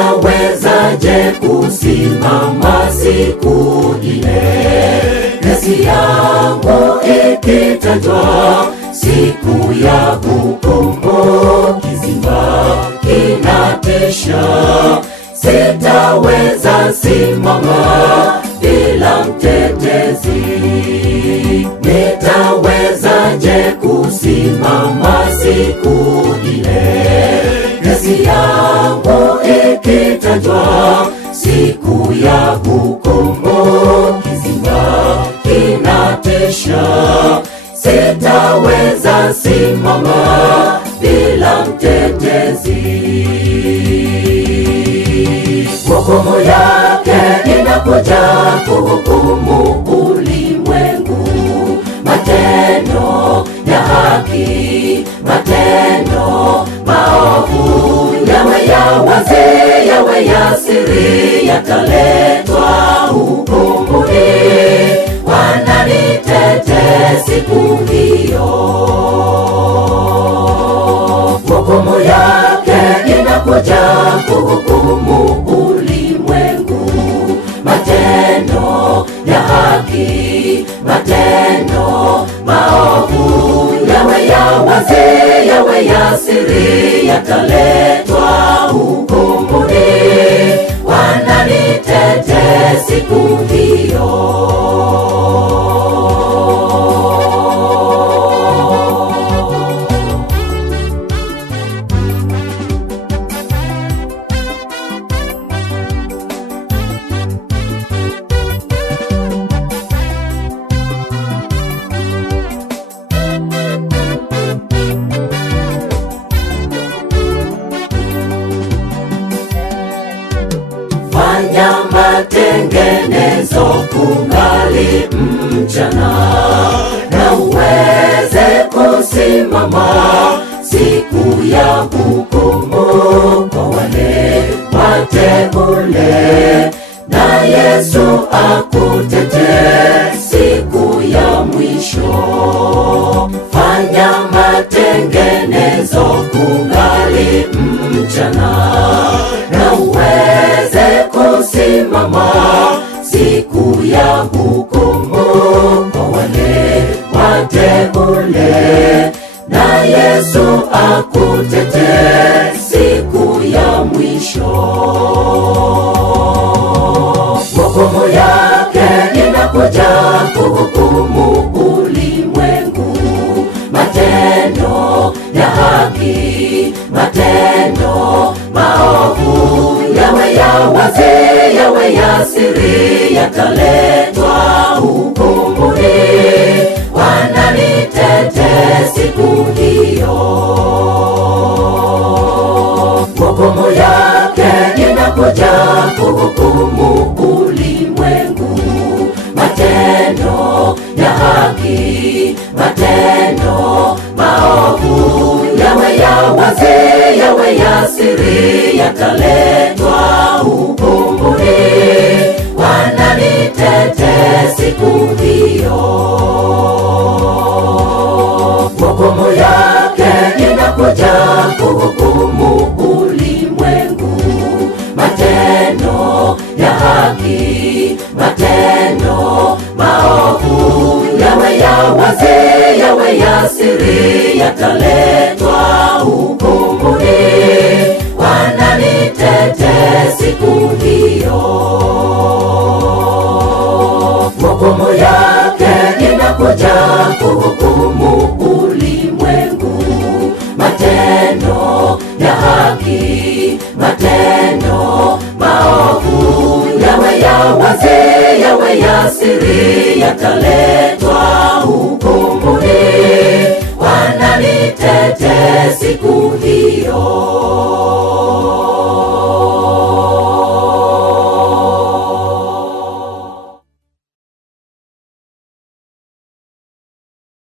Nitawezaje kusimama siku ile, nafsi yangu ikitajwa siku ya hukumu? Kizima kinatisha, sitaweza simama bila mtetezi. Nitawezaje kusimama siku ile, nafsi yangu ikitajwa siku ya hukumu? Kizima kinatisha, sitaweza simama bila mtetezi. Hukumu yake inakuja kuhukumu ulimwengu, matendo ya haki, matendo maovu, yawe ya wazi, yawe ya siri, yataletwa hukumuni. Wananitete siku hiyo, hukumu yake inakuja kuhukumu ulimwengu, matendo ya haki, matendo maovu, yawe ya wazi, yawe ya siri, yataletwa hukumuni. Wananitete siku hiyo. Fanya matengenezo kungali mchana, na uweze kusimama siku ya hukumu kwa wale wateule, na Yesu akutetee siku ya mwisho. Fanya matengenezo kungali mchana, na uweze kusimama siku ya hukumu kwa wale wateule, na Yesu akutetee siku ya mwisho. Hukumu yake inakuja kuhukumu ulimwengu, matendo ya haki, matendo maovu, yawe ya wazi, yawe ya siri, yataletwa hukumuni. Wananitete siku hiyo, hukumu yake inakuja kuhukumu ulimwengu, matendo ya haki, matendo maovu, yawe ya wazi, yawe ya siri, yataletwa hukumuni. Wananitete siku hiyo, hukumu yake inakuja kuhukumu ulimwengu, matendo ya haki, matendo maovu, yawe ya wazi, yawe ya siri, yataletwa hukumuni. Wananitete siku hiyo, hukumu yake inakuja kuhukumu ulimwengu, matendo ya haki, matendo maovu, yawe ya wazi, yawe ya siri, yataletwa hukumuni. siku hiyo.